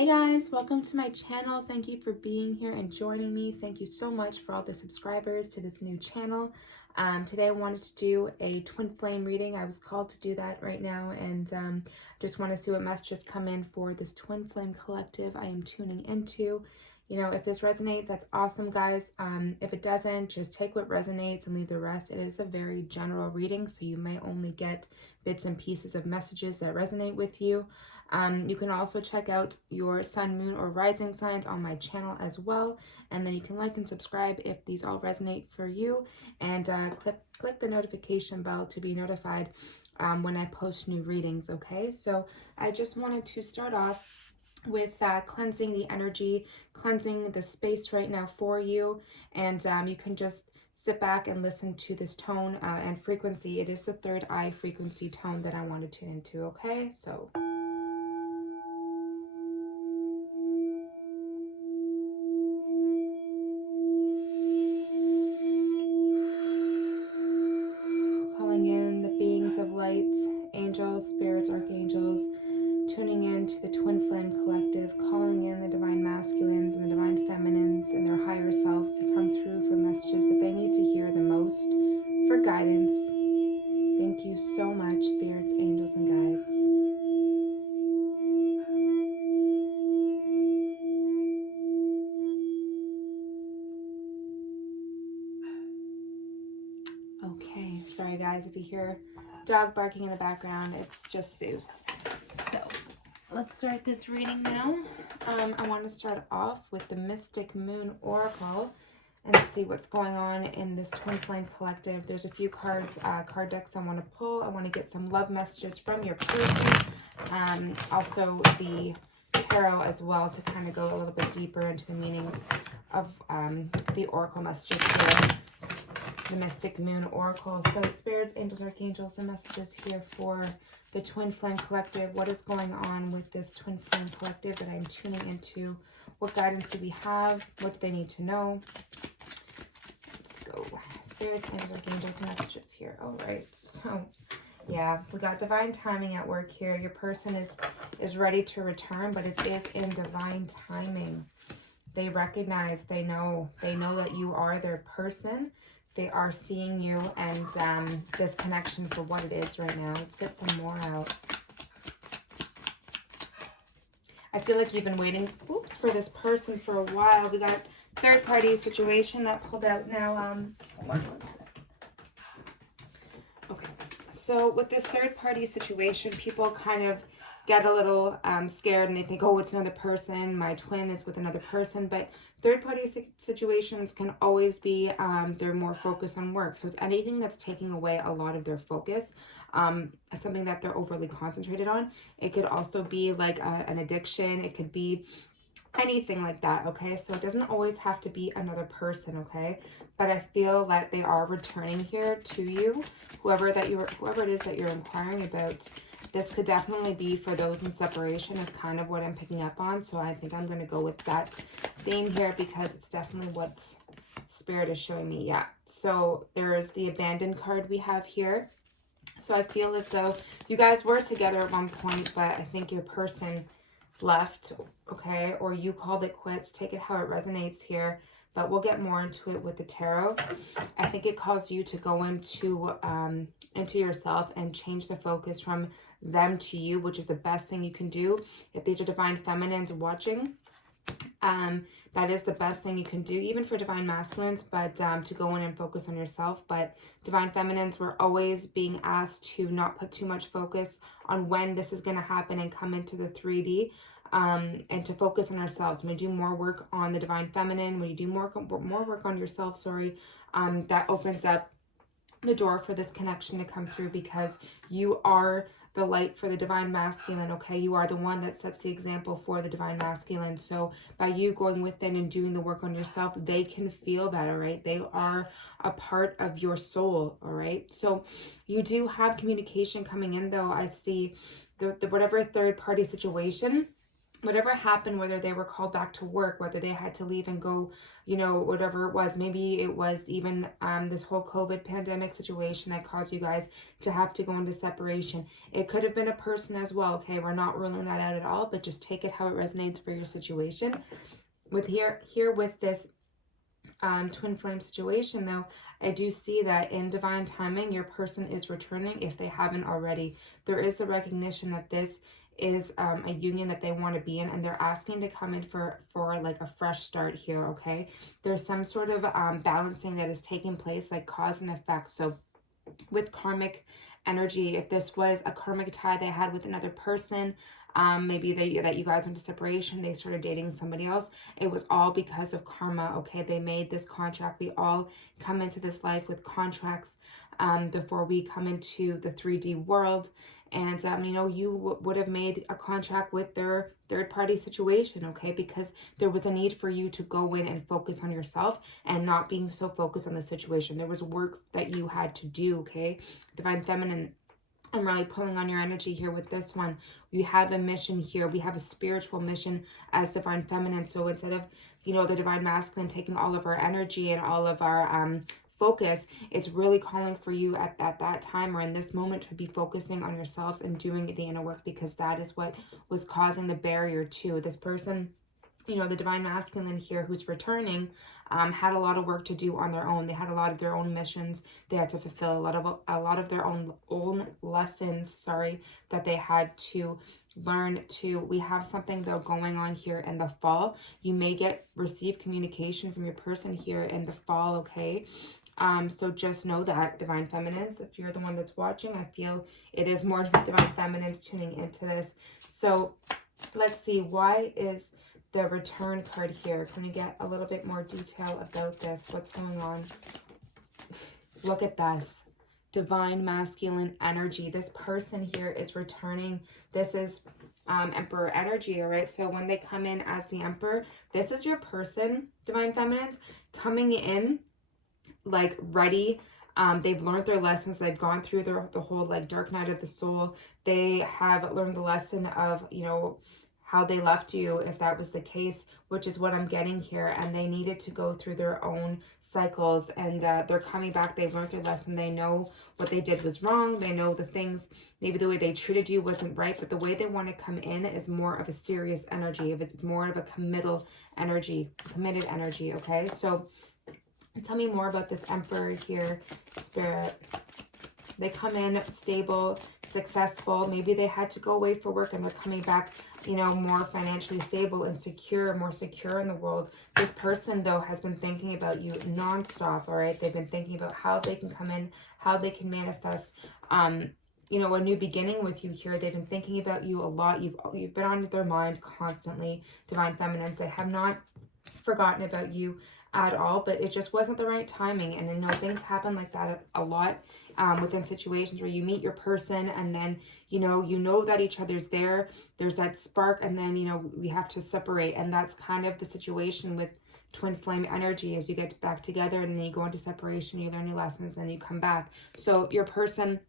Hey guys, welcome to my channel. Thank you for being here and joining me. Thank you so much for all the subscribers to this new channel. Today I wanted to do a twin flame reading. I was called to do that right now, and just want to see what messages come in for this twin flame collective I am tuning into. You know, if this resonates, that's awesome, guys. If it doesn't, just take what resonates and leave the rest. It is a very general reading, so you may only get bits and pieces of messages that resonate with you. You can also check out your sun, moon, or rising signs on my channel as well. And then you can like and subscribe if these all resonate for you. And click the notification bell to be notified when I post new readings, okay? So I just wanted to start off with cleansing the energy, cleansing the space right now for you. And you can just sit back and listen to this tone and frequency. It is the third eye frequency tone that I want to tune into, okay? So calling in the beings of light, angels, spirits, archangels, tuning in to the Twin Flame Collective, calling in the divine masculines and the divine feminines and their higher selves to come through for messages that they need to hear the most, for guidance. Thank you so much, spirits, angels, and guides. Okay, sorry guys if you hear dog barking in the background, it's just Zeus. So let's start this reading now. I want to start off with the Mystic Moon Oracle and see what's going on in this Twin Flame Collective. There's a few cards, card decks I want to pull. I want to get some love messages from your person. Also the tarot as well, to kind of go a little bit deeper into the meanings of the oracle messages here. The Mystic Moon Oracle. So spirits, angels, archangels, the messages here for the Twin Flame Collective. What is going on with this Twin Flame Collective that I'm tuning into? What guidance do we have? What do they need to know? Let's go. Spirits, angels, archangels, messages here. All right. So yeah, we got divine timing at work here. Your person is ready to return, but it is in divine timing. They recognize, they know that you are their person. They are seeing you and this connection for what it is right now. Let's get some more out. I feel like you've been waiting, for this person for a while. We got third party situation that pulled out now. Okay, so with this third party situation, people kind of get a little scared and they think, oh, it's another person, my twin is with another person. But third party situations can always be they're more focused on work, so it's anything that's taking away a lot of their focus, something that they're overly concentrated on. It could also be like an addiction, it could be anything like that, okay? So it doesn't always have to be another person, okay? But I feel that they are returning here to you, whoever it is that you're inquiring about. This could definitely be for those in separation, is kind of what I'm picking up on. So I think I'm going to go with that theme here because it's definitely what Spirit is showing me. Yeah. So there's the abandoned card we have here. So I feel as though you guys were together at one point, but I think your person left, okay? Or you called it quits. Take it how it resonates here. But we'll get more into it with the tarot. I think it calls you to go into yourself and change the focus from them to you, which is the best thing you can do. If these are divine feminines watching, that is the best thing you can do, even for divine masculines, but to go in and focus on yourself. But divine feminines, we're always being asked to not put too much focus on when this is going to happen and come into the 3D. And to focus on ourselves. When you do more work on the divine feminine, when you do more work on yourself, that opens up the door for this connection to come through, because you are the light for the divine masculine, okay? You are the one that sets the example for the divine masculine. So by you going within and doing the work on yourself, they can feel that, all right? They are a part of your soul, all right? So you do have communication coming in, though. I see the whatever third party situation, whatever happened, whether they were called back to work, whether they had to leave and go, you know, whatever it was, maybe it was even this whole COVID pandemic situation that caused you guys to have to go into separation. It could have been a person as well, okay? We're not ruling that out at all, but just take it how it resonates for your situation. With here with this twin flame situation, though, I do see that in divine timing, your person is returning if they haven't already. There is the recognition that this is a union that they want to be in, and they're asking to come in for like a fresh start here, okay? There's some sort of balancing that is taking place, like cause and effect. So with karmic energy, if this was a karmic tie they had with another person, maybe that you guys went to separation, they started dating somebody else, it was all because of karma, okay? They made this contract. We all come into this life with contracts before we come into the 3D world. And, you know, you would have made a contract with their third party situation, okay? Because there was a need for you to go in and focus on yourself and not being so focused on the situation. There was work that you had to do, okay? Divine Feminine, I'm really pulling on your energy here with this one. We have a mission here. We have a spiritual mission as Divine Feminine. So instead of, you know, the Divine Masculine taking all of our energy and all of our focus, it's really calling for you at that time or in this moment to be focusing on yourselves and doing the inner work, because that is what was causing the barrier to this person. You know, the Divine Masculine here who's returning had a lot of work to do on their own. They had a lot of their own missions they had to fulfill, a lot of their own lessons, that they had to learn to. We have something though going on here in the fall. You may receive communication from your person here in the fall, okay? So just know that, Divine Feminines, if you're the one that's watching, I feel it is more Divine Feminines tuning into this. So let's see, why is the return card here? Can we get a little bit more detail about this? What's going on? Look at this. Divine Masculine energy. This person here is returning. This is Emperor energy, all right? So when they come in as the Emperor, this is your person, Divine Feminines, coming in like ready. They've learned their lessons. They've gone through the whole like dark night of the soul. They have learned the lesson of, you know, how they left you, if that was the case, which is what I'm getting here. And they needed to go through their own cycles, and they're coming back. They've learned their lesson. They know what they did was wrong. They know the things, maybe the way they treated you wasn't right, but the way they want to come in is more of a serious energy. If it's more of a committed energy, okay? So tell me more about this Emperor here, Spirit. They come in stable, successful. Maybe they had to go away for work and they're coming back, you know, more financially stable and secure, more secure in the world. This person, though, has been thinking about you nonstop, all right? They've been thinking about how they can come in, how they can manifest, you know, a new beginning with you here. They've been thinking about you a lot. You've been on their mind constantly, Divine Feminines. They have not forgotten about you at all, but it just wasn't the right timing. And I know things happen like that a lot within situations where you meet your person and then you know that each other's there's that spark, and then, you know, we have to separate. And that's kind of the situation with twin flame energy, as you get back together and then you go into separation, you learn your lessons, then you come back. So your person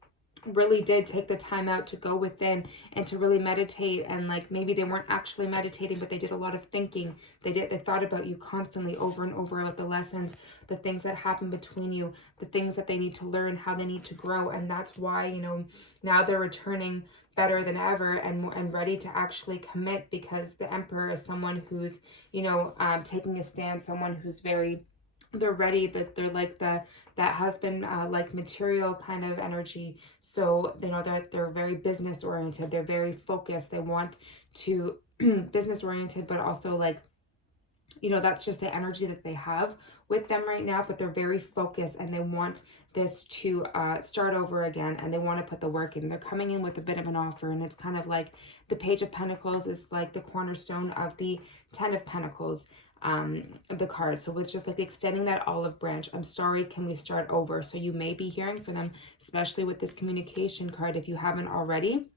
really did take the time out to go within and to really meditate, and like maybe they weren't actually meditating, but they did a lot of thinking. They thought about you constantly over and over, about the lessons, the things that happen between you, the things that they need to learn, how they need to grow. And that's why, you know, now they're returning better than ever and ready to actually commit, because the Emperor is someone who's, you know, taking a stand, someone who's they're ready, that they're like that husband like material kind of energy. So you know, they're very business oriented, they're very focused, they want to business oriented, but also like, you know, that's just the energy that they have with them right now. But they're very focused and they want this to start over again, and they want to put the work in. They're coming in with a bit of an offer, and it's kind of like the Page of Pentacles is like the cornerstone of the Ten of Pentacles, the card. So it's just like extending that olive branch. I'm sorry, can we start over? So you may be hearing from them, especially with this communication card, if you haven't already.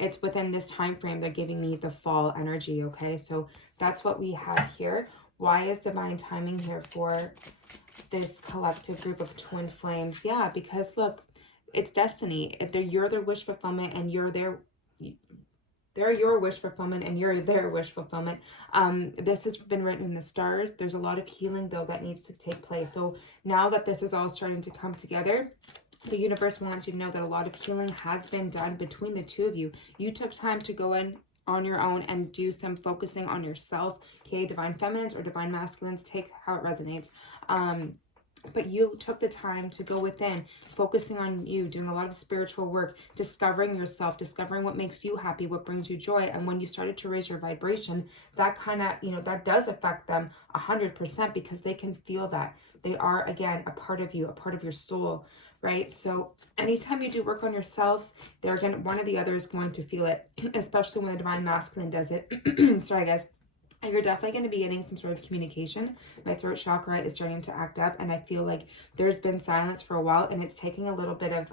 It's within this time frame. They're giving me the fall energy, okay? So that's what we have here. Why is divine timing here for this collective group of twin flames? Yeah, because look, it's destiny. You're their wish fulfillment, and you're their They're your wish fulfillment and you're their wish fulfillment. This has been written in the stars. There's a lot of healing though that needs to take place. So now that this is all starting to come together, the universe wants you to know that a lot of healing has been done between the two of you. You took time to go in on your own and do some focusing on yourself. Okay, divine feminines or divine masculines, take how it resonates. But you took the time to go within, focusing on you, doing a lot of spiritual work, discovering yourself, discovering what makes you happy, what brings you joy. And when you started to raise your vibration, that kind of, that does affect them 100% because they can feel that. They are, again, a part of you, a part of your soul, right? So anytime you do work on yourselves, they're going to, one or the other is going to feel it, especially when the divine masculine does it. Sorry, guys. You're definitely going to be getting some sort of communication. My throat chakra is starting to act up, and I feel like there's been silence for a while, and it's taking a little bit of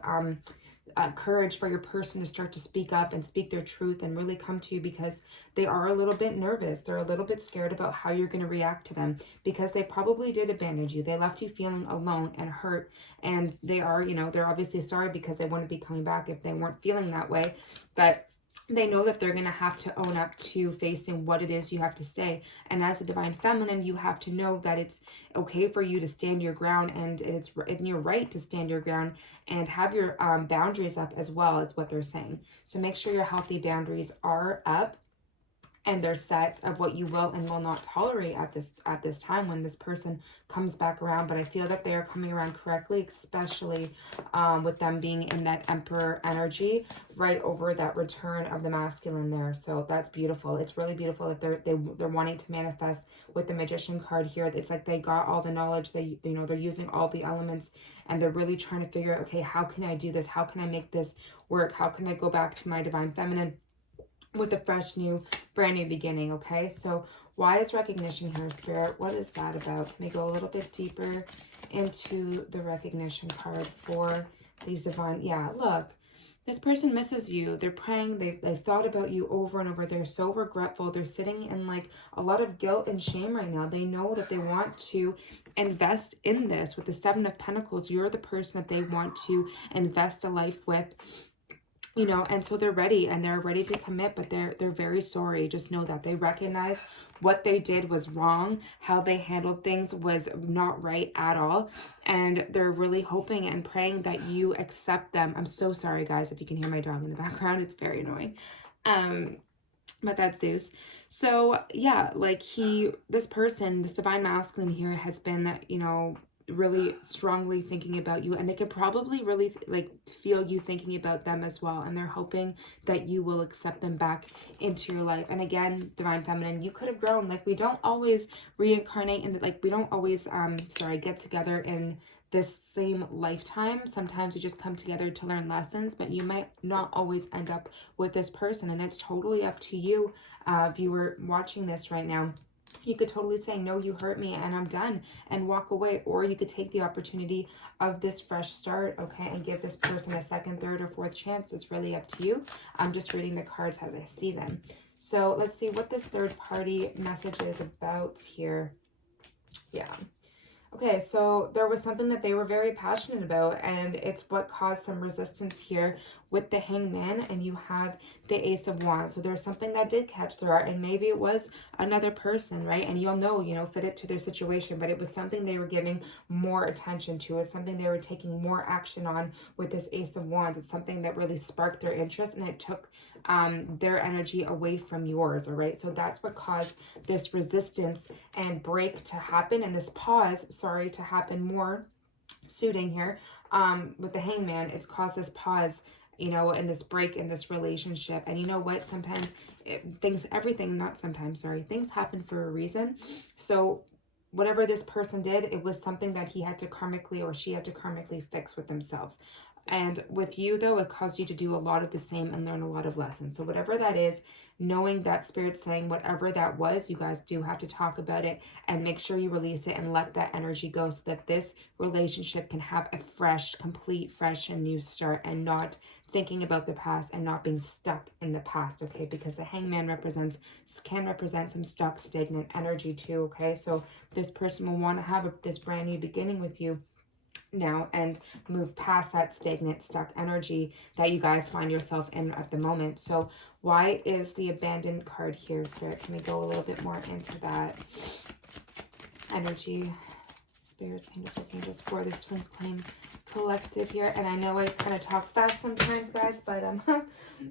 courage for your person to start to speak up and speak their truth and really come to you, because they are a little bit nervous. They're a little bit scared about how you're going to react to them, because they probably did abandon you. They left you feeling alone and hurt, and they are, they're obviously sorry because they wouldn't be coming back if they weren't feeling that way. But they know that they're going to have to own up to facing what it is you have to say. And as a divine feminine, you have to know that it's okay for you to stand your ground, and it's in your right to stand your ground and have your boundaries up as well, as what they're saying. So make sure your healthy boundaries are up and they're set of what you will and will not tolerate at this time when this person comes back around. But I feel that they are coming around correctly, especially with them being in that Emperor energy right over that return of the masculine there. So that's beautiful. It's really beautiful that they're wanting to manifest with the Magician card here. It's like they got all the knowledge. They're using all the elements, and they're really trying to figure out, okay, how can I do this? How can I make this work? How can I go back to my divine feminine with a fresh new, brand new beginning? Okay, so why is recognition here, Spirit? What is that about? Let me go a little bit deeper into the recognition card for these divine. Yeah, look, this person misses you. They're praying. They've thought about you over and over. They're so regretful. They're sitting in like a lot of guilt and shame right now. They know that they want to invest in this. With the Seven of Pentacles, you're the person that they want to invest a life with. And so they're ready, and they're ready to commit, but they're very sorry. Just know that they recognize what they did was wrong. How they handled things was not right at all. And they're really hoping and praying that you accept them. I'm so sorry, guys, if you can hear my dog in the background. It's very annoying. But that's Zeus. So yeah, like this person, this divine masculine here has been, really strongly thinking about you, and they could probably really feel you thinking about them as well, and they're hoping that you will accept them back into your life. And again, divine feminine, you could have grown. Like, we don't always reincarnate in we don't always get together in this same lifetime. Sometimes we just come together to learn lessons, but you might not always end up with this person, and it's totally up to you, viewer watching this right now. You could totally say, no, you hurt me and I'm done, and walk away. Or you could take the opportunity of this fresh start, okay, and give this person a second, third, or fourth chance. It's really up to you. I'm just reading the cards as I see them. So let's see what this third party message is about here. Yeah. Okay, so there was something that they were very passionate about, and it's what caused some resistance here with the Hangman, and you have the Ace of Wands. So there's something that did catch their eye, and maybe it was another person, right? And you'll know, fit it to their situation, but it was something they were giving more attention to. It's something they were taking more action on with this Ace of Wands. It's something that really sparked their interest, and it took their energy away from yours, all right? So that's what caused this resistance and break to happen, and this pause, to happen more suiting here. With the Hangman, it caused this pause, and this break in this relationship. And you know what? Sometimes things happen for a reason. So whatever this person did, it was something that he had to karmically, or she had to karmically fix with themselves. And with you, though, it caused you to do a lot of the same and learn a lot of lessons. So whatever that is, knowing that Spirit's saying whatever that was, you guys do have to talk about it and make sure you release it and let that energy go, so that this relationship can have a fresh and new start, and not thinking about the past and not being stuck in the past, okay? Because the Hangman can represent some stuck, stagnant energy too, okay? So this person will want to have this brand new beginning with you now and move past that stagnant, stuck energy that you guys find yourself in at the moment. So Why is the abandoned card here, Spirit? Can we go a little bit more into that energy? Spirits, angels, archangels for this twin flame collective here. And I know I kind of talk fast sometimes, guys, but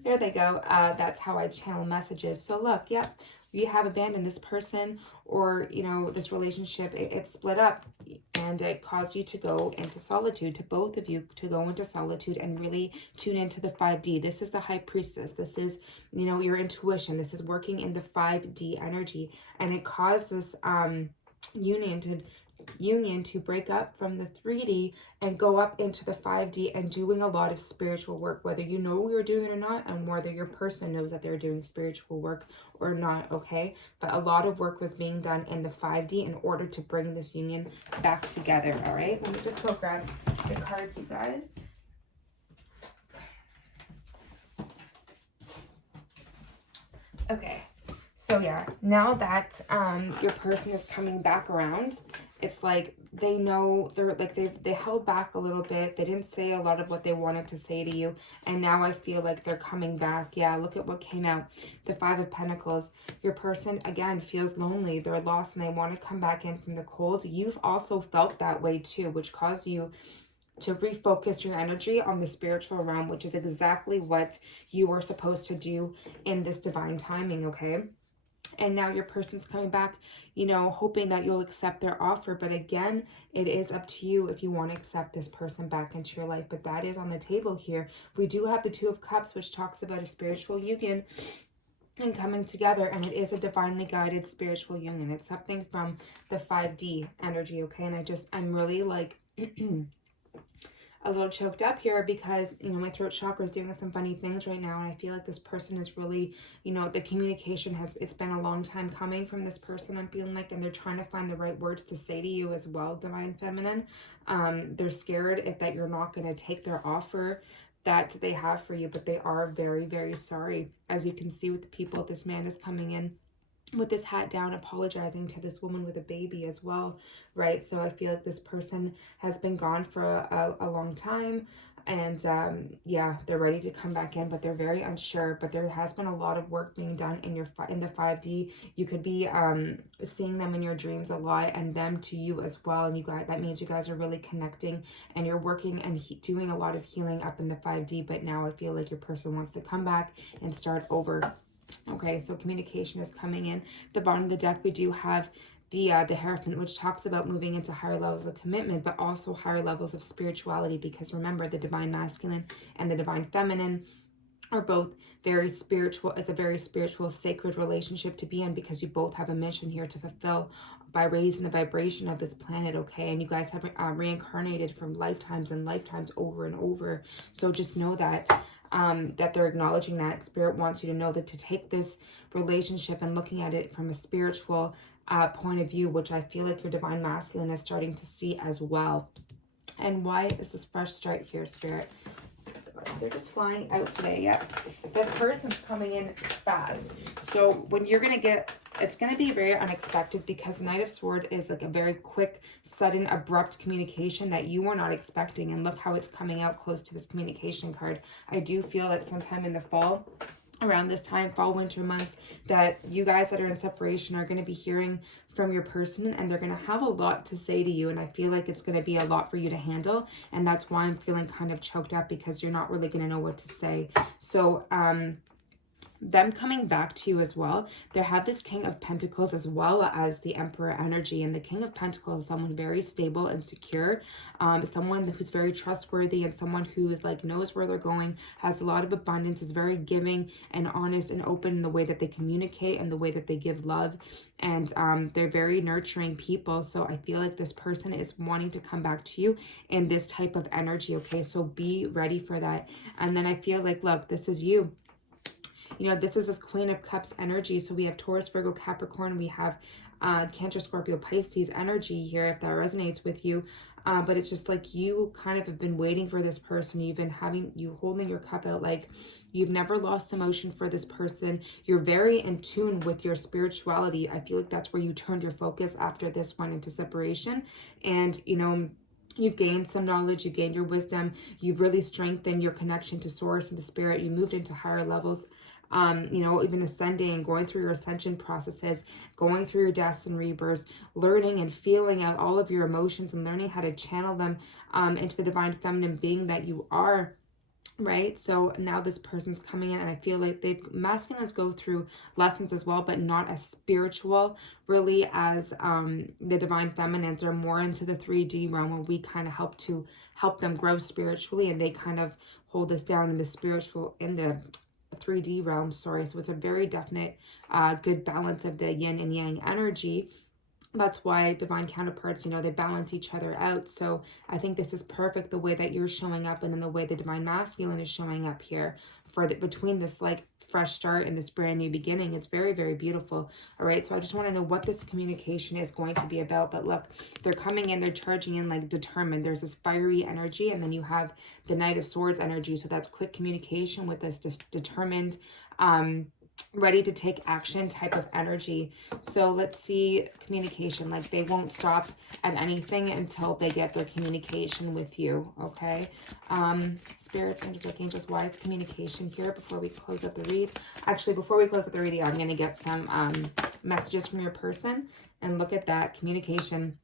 there they go. That's how I channel messages. So look, yep, you have abandoned this person, or you know, this relationship, it split up, and it caused you to go into solitude, to both of you to go into solitude and really tune into the 5D. This is the high priestess. This is, you know, your intuition. This is working in the 5D energy, and it caused this union to break up from the 3D and go up into the 5D and doing a lot of spiritual work, whether you know we were doing it or not, and whether your person knows that they're doing spiritual work or not, okay? But a lot of work was being done in the 5D in order to bring this union back together, all right? Let me just go grab the cards, you guys. Okay, so yeah, now that your person is coming back around, it's like they know, they're like they held back a little bit. They didn't say a lot of what they wanted to say to you, and now I feel like they're coming back. Yeah, look at what came out. The 5 of Pentacles. Your person, again, feels lonely. They're lost, and they want to come back in from the cold. You've also felt that way too, which caused you to refocus your energy on the spiritual realm, which is exactly what you were supposed to do in this divine timing, okay? And now your person's coming back, you know, hoping that you'll accept their offer. But again, it is up to you if you want to accept this person back into your life. But that is on the table here. We do have the 2 of Cups, which talks about a spiritual union and coming together. And it is a divinely guided spiritual union. It's something from the 5D energy, okay? And I'm really like... a little choked up here because, you know, my throat chakra is doing some funny things right now, and I feel like this person is really, you know, the communication it's been a long time coming from this person, I'm feeling like, and they're trying to find the right words to say to you as well, Divine Feminine. They're scared that you're not going to take their offer that they have for you, but they are very, very sorry. As you can see with the people, this man is coming in with this hat down, apologizing to this woman with a baby as well, right? So I feel like this person has been gone for a long time, and yeah, they're ready to come back in, but they're very unsure. But there has been a lot of work being done in the 5D. You could be seeing them in your dreams a lot, and them to you as well. And you guys, that means you guys are really connecting, and you're working and doing a lot of healing up in the 5D. But now I feel like your person wants to come back and start over. Okay, so communication is coming in. The bottom of the deck, we do have the Hierophant, which talks about moving into higher levels of commitment, but also higher levels of spirituality, because remember, the Divine Masculine and the Divine Feminine are both very spiritual. It's a very spiritual, sacred relationship to be in, because you both have a mission here to fulfill by raising the vibration of this planet, okay? And you guys have reincarnated from lifetimes and lifetimes over and over. So just know that that they're acknowledging that. Spirit wants you to know that to take this relationship and looking at it from a spiritual point of view, which I feel like your Divine Masculine is starting to see as well. And why is this fresh start here, Spirit? They're just flying out today. Yep. This person's coming in fast. So when you're going to get, it's going to be very unexpected, because the Knight of Swords is like a very quick, sudden, abrupt communication that you were not expecting. And look how it's coming out close to this communication card. I do feel that sometime in the fall, around this time, fall, winter months, that you guys that are in separation are going to be hearing from your person, and they're going to have a lot to say to you, and I feel like it's going to be a lot for you to handle, and that's why I'm feeling kind of choked up, because you're not really going to know what to say. So them coming back to you as well, they have this King of Pentacles as well as the Emperor energy, and the King of Pentacles is someone very stable and secure, someone who's very trustworthy, and someone who is like knows where they're going, has a lot of abundance, is very giving and honest and open in the way that they communicate and the way that they give love, and they're very nurturing people. So I feel like this person is wanting to come back to you in this type of energy, okay? So be ready for that. And then I feel like, look, this is you. You know, this is this Queen of Cups energy. So we have Taurus, Virgo, Capricorn. We have Cancer, Scorpio, Pisces energy here, if that resonates with you. But it's just like you kind of have been waiting for this person. You've been holding your cup out, like you've never lost emotion for this person. You're very in tune with your spirituality. I feel like that's where you turned your focus after this went into separation. And, you know, you've gained some knowledge, you've gained your wisdom, you've really strengthened your connection to source and to spirit. You moved into higher levels you know, even ascending, going through your ascension processes, going through your deaths and rebirths, learning and feeling out all of your emotions and learning how to channel them into the divine feminine being that you are. Right, so now this person's coming in, and I feel like masculines go through lessons as well, but not as spiritual really as the divine feminines are more into the 3D realm, where we kind of help them grow spiritually, and they kind of hold us down in the spiritual, in the 3D realm. Sorry, so it's a very definite good balance of the yin and yang energy. That's why divine counterparts, you know, they balance each other out. So I think this is perfect, the way that you're showing up, and then the way the divine masculine is showing up here for between this like fresh start and this brand new beginning. It's very, very beautiful. All right, so I just want to know what this communication is going to be about. But look, they're coming in, they're charging in like determined. There's this fiery energy, and then you have the Knight of Swords energy. So that's quick communication with this determined, ready to take action type of energy. So let's see communication. Like they won't stop at anything until they get their communication with you. Okay. Spirits, angels, archangels, why it's communication here before we close up the read. Actually, before we close up the reading, I'm going to get some messages from your person, and look at that communication.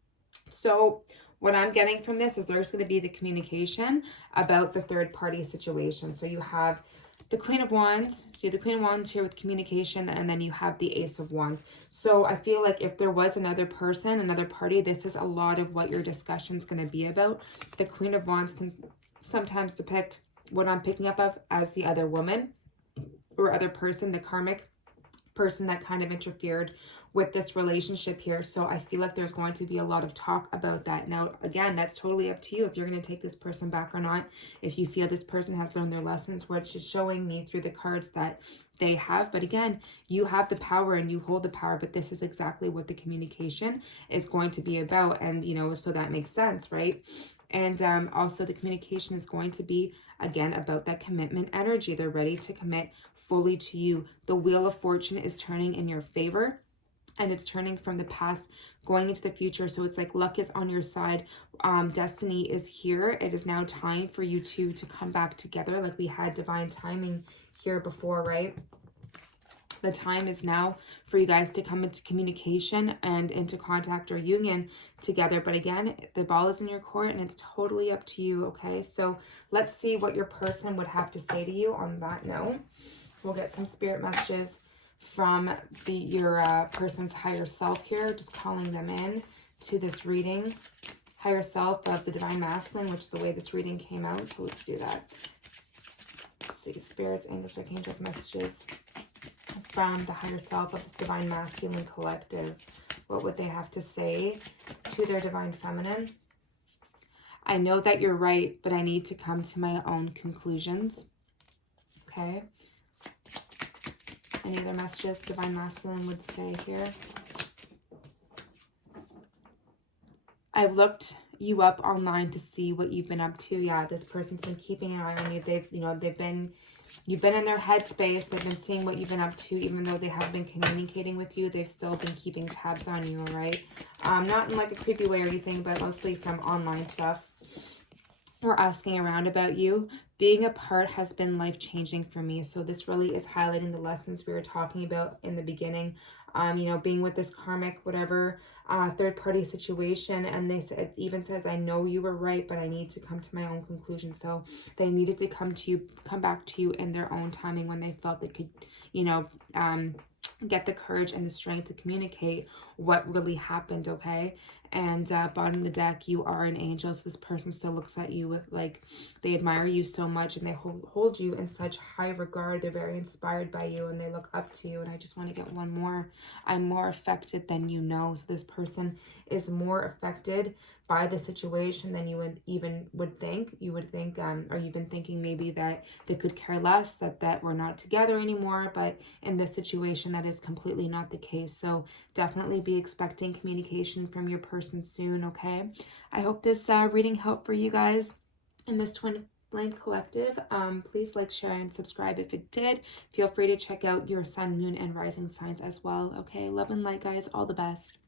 So what I'm getting from this is there's going to be the communication about the third party situation. So you have the Queen of Wands. So you have the Queen of Wands here with communication, and then you have the Ace of Wands. So I feel like if there was another person, another party, this is a lot of what your discussion is going to be about. The Queen of Wands can sometimes depict what I'm picking up of as the other woman or other person, the karmic person that kind of interfered with this relationship here. So I feel like there's going to be a lot of talk about that. Now, again, that's totally up to you if you're going to take this person back or not. If you feel this person has learned their lessons, which is showing me through the cards that they have. But again, you have the power and you hold the power, but this is exactly what the communication is going to be about. And, you know, so that makes sense, right? And also the communication is going to be, again, about that commitment energy. They're ready to commit fully to you. The Wheel of Fortune is turning in your favor, and it's turning from the past going into the future. So it's like luck is on your side. Destiny is here. It is now time for you two to come back together, like we had divine timing here before, right? The time is now for you guys to come into communication and into contact or union together. But again, the ball is in your court, and it's totally up to you, okay? So let's see what your person would have to say to you on that note. We'll get some spirit messages from your person's higher self here, just calling them in to this reading. Higher self of the divine masculine, which is the way this reading came out. So let's do that. Let's see, spirits, angels, archangels, messages from the higher self of this divine masculine collective. What would they have to say to their divine feminine? I know that you're right, but I need to come to my own conclusions. Okay. Any other messages divine masculine would say here? I've looked you up online to see what you've been up to. Yeah, this person's been keeping an eye on you. You've been in their headspace. They've been seeing what you've been up to, even though they have been communicating with you. They've still been keeping tabs on you, all right? Not in like a creepy way or anything, but mostly from online stuff. We're asking around about you. Being apart has been life-changing for me. So this really is highlighting the lessons we were talking about in the beginning. You know, being with this karmic, whatever, third-party situation. And it even says, I know you were right, but I need to come to my own conclusion. So they needed to come back to you in their own timing when they felt they could, you know, get the courage and the strength to communicate what really happened, okay? And bottom of the deck, you are an angel. So this person still looks at you with like, they admire you so much, and they hold you in such high regard. They're very inspired by you, and they look up to you. And I just want to get one more. I'm more affected than you know. So this person is more affected by the situation than you would think. You would think, or you've been thinking maybe that they could care less, that we're not together anymore. But in this situation, that is completely not the case. So definitely be expecting communication from your person soon, okay? I hope this reading helped for you guys in this twin flame collective. Please like, share, and subscribe if it did. Feel free to check out your sun, moon, and rising signs as well, okay? Love and light, guys. All the best.